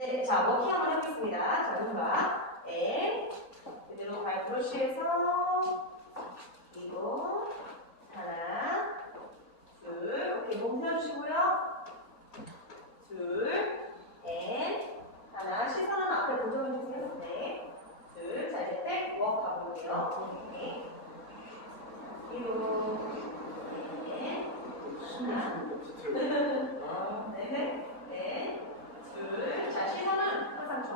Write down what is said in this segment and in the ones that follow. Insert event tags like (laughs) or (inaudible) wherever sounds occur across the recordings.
네, 자, 워킹 한번 해보겠습니다. 자, 눈봐. 앤. 그대로 발 브러쉬에서 이거 하나, 둘. 오케이, 몸 세워주시고요. 둘, 앤. 하나, 시선은 앞에 고정해주세요. 네. 둘. 자, 이제 백, 워 가볼게요. 네. 이로. 앤. 하나. (laughs) 네, 네, 둘.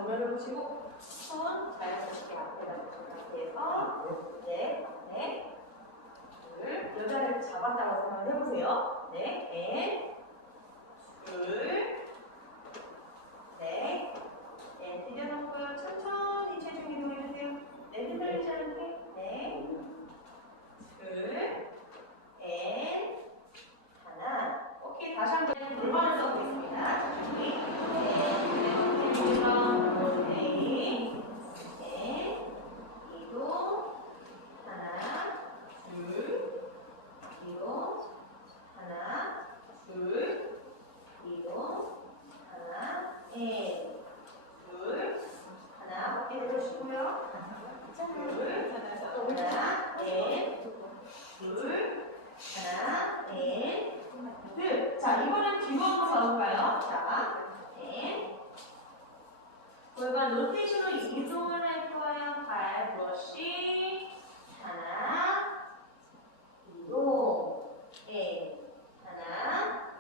정면을 보시고, 손 자연스럽게 앞에다 붙인 상태에서, 네, 네, 둘. 여자를 잡았다고 생각을 해보세요. 네, 네, 둘, 네, 네, 들여놓고요. 천천히 체중 이동해주세요. 네, 흔들리지 않게, 네, 둘, 앤, 하나. 오케이, 다시 한 번 골반을 써보겠습니다. 준비. 네, 해보죠. 네, 네, 이도 하나, 둘, 이도 하나, 둘, 이도 하나, 네, 둘, 하나, 어깨 내려주시고요. 둘, 하나, 네, 둘, 하나, 네, 둘. 자, 이번엔 뒤로 한번 가볼까요? 자, 네. 골반 로테이션으로 이동을 할 거예요. 발 브러쉬. 하나, 이동. 네. 하나,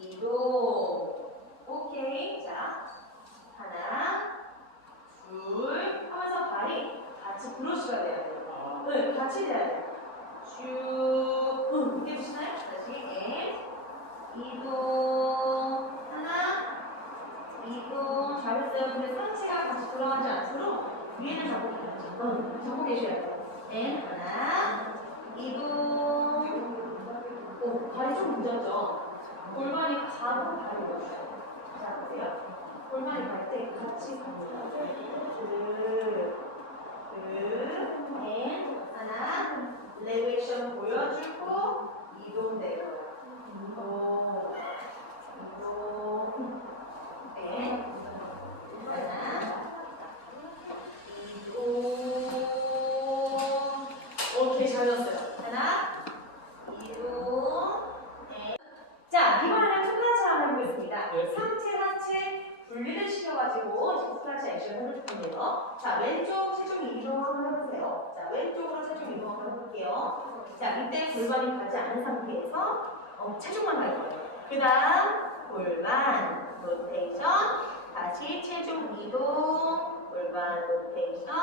이동. 오케이. 자, 하나, 둘. 하면서 발이 같이 브러쉬가 돼야 돼요. 네, 같이 돼야 돼요. 쭉. 응, 느껴지시나요? 다시. 네. 이동 하나 이동 잘했어요. 근데 상체가 같이 돌아가지 않도록 위에는 잡고 계셔야죠. 응, 잡고 계셔야 돼요. 앤 하나 이동 오, 발이 좀 늦었죠? 가고 발이 늦었어요. 자, 보세요. 골반이 갈 때 같이 갑니다. 둘, 둘, 앤 하나 레그 액션 보여주고 이동돼요. 이동, 이동, 네, 하나, 이동, 오케이 잘했어요. 하나, 이동, 네. 자 이번에는 스크라치 한번 해보겠습니다. 상체, 하체 분리를 시켜가지고 액션을 해볼 건데요. 자 왼쪽 체중 이동 한번 해보세요. 자 왼쪽으로 체중 이동 한번 해볼게요. 자 이때 골반이 가지 않은 상태에서 어, 체중만 갈 거예요. 그 다음 골반 로테이션 다시 체중 이동 골반 로테이션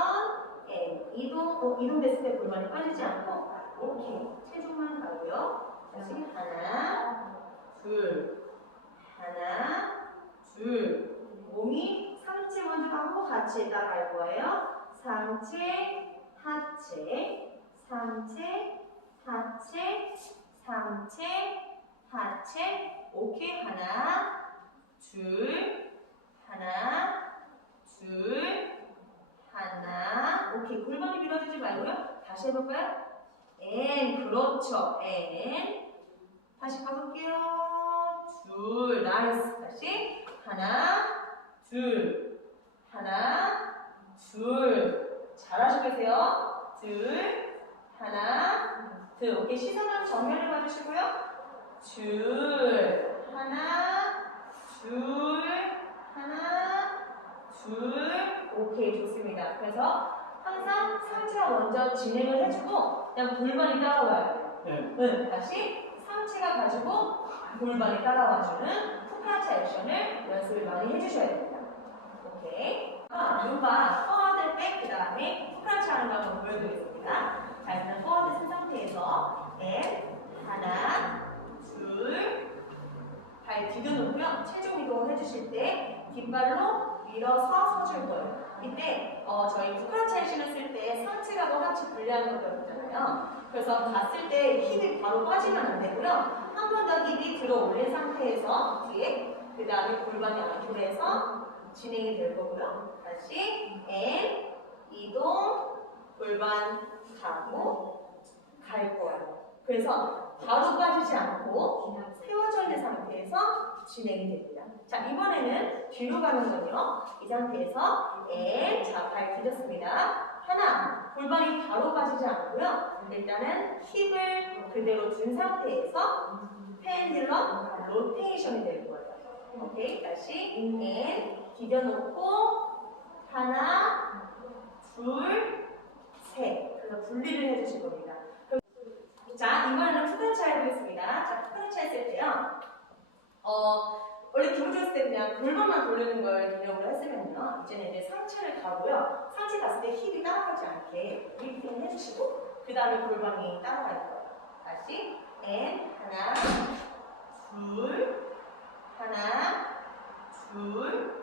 앤 이동 어, 이동됐을 때 골반이 빠지지 않고 오케이 체중만 가고요. 다시 하나 둘 하나 둘 몸이 같이 따라갈 거예요. 상체 하체 상체 하체 상체 하체. 오케이. 하나 둘 하나 둘 하나. 오케이. 골반이 밀어주지 말고요. 다시 해볼까요? 앤 그렇죠. 앤 다시 가볼게요. 둘. 나이스. 다시. 하나 둘 하나 둘. 잘하시고 계세요. 둘 하나 둘. 오케이 시선은 정면을 봐주시고요. 줄 하나 둘 하나 둘. 오케이 좋습니다. 그래서 항상 상체가 먼저 진행을 해주고 그냥 골반이 따라와야 돼요. 네. 네, 다시 상체가 가지고 골반이 따라와주는 푸카차 액션을 연습을 많이 해주셔야 됩니다 오케이 아, 백, 그 다음에 푸카차 하는 거 한번 보여드리겠습니다 자 일단 포워드 쓴 상태에서 넷 하나 둘 발 디뎌놓고요. 체중 이동을 해주실 때 뒷발로 밀어서 서줄 거예요. 이때 어, 저희 액션을 쓸때 상체가 더 같이 분리하는 거잖아요. 그래서 갔을 때 힙이 바로 빠지면 안 되고요. 한 번 더 힙이 들어 올린 상태에서 뒤에 그 다음에 골반이 앞으로해서 진행이 될 거고요. 다시 앤 이동 골반 가고 갈 거예요. 그래서 바로 빠지지 않고 세워져 있는 상태에서 진행이 됩니다. 자, 이번에는 뒤로 가는 건요. 이 상태에서 앤, 자, 발 뒤졌습니다. 하나, 골반이 바로 빠지지 않고요. 일단은 힙을 그대로 둔 상태에서 펜들럼 로테이션이 될 거예요. 오케이, 다시 앤, 디뎌놓고 하나, 둘, 셋. 그래서 분리를 해주실 겁니다. 자, 이번에는 푸드차 해보겠습니다. 자, 푸드차 했을 때요. 어, 원래 기본적으로 때 그냥 골반만 돌리는 걸 개념으로 했으면요. 이제는 이제 상체를 가고요. 상체 갔을 때 힙이 따라가지 않게 리프팅 해주시고, 그 다음에 골반이 따라갈 거예요. 다시, 앤, 하나, 둘, 하나, 둘,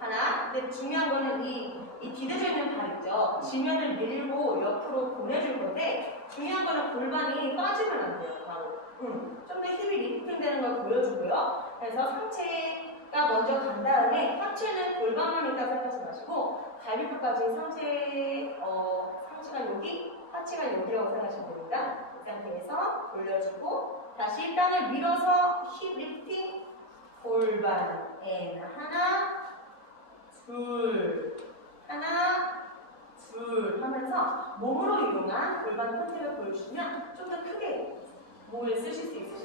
하나. 근데 중요한 거는 이, 이 기대져 있는 발 있죠? 지면을 밀고 옆으로 보내줄 건데, 중요한 거는 골반이 빠지면 안 돼요, 바로. 음, 좀더 힙이 리프팅 되는 걸 보여주고요. 그래서 상체가 먼저 간 다음에 하체는 골반만 있다 생각하지 마시고 갈비뼈까지 상체, 어, 상체가 여기, 하체가 여기라고 생각하시면 됩니다. 이 상태에서 돌려주고 다시 땅을 밀어서 힙 리프팅 골반 앤 하나 둘 하나 둘 하면서 몸으로 이용한 골반 컨택을 보여주시면 좀 더 크게 몸을 쓰실 수 있으실.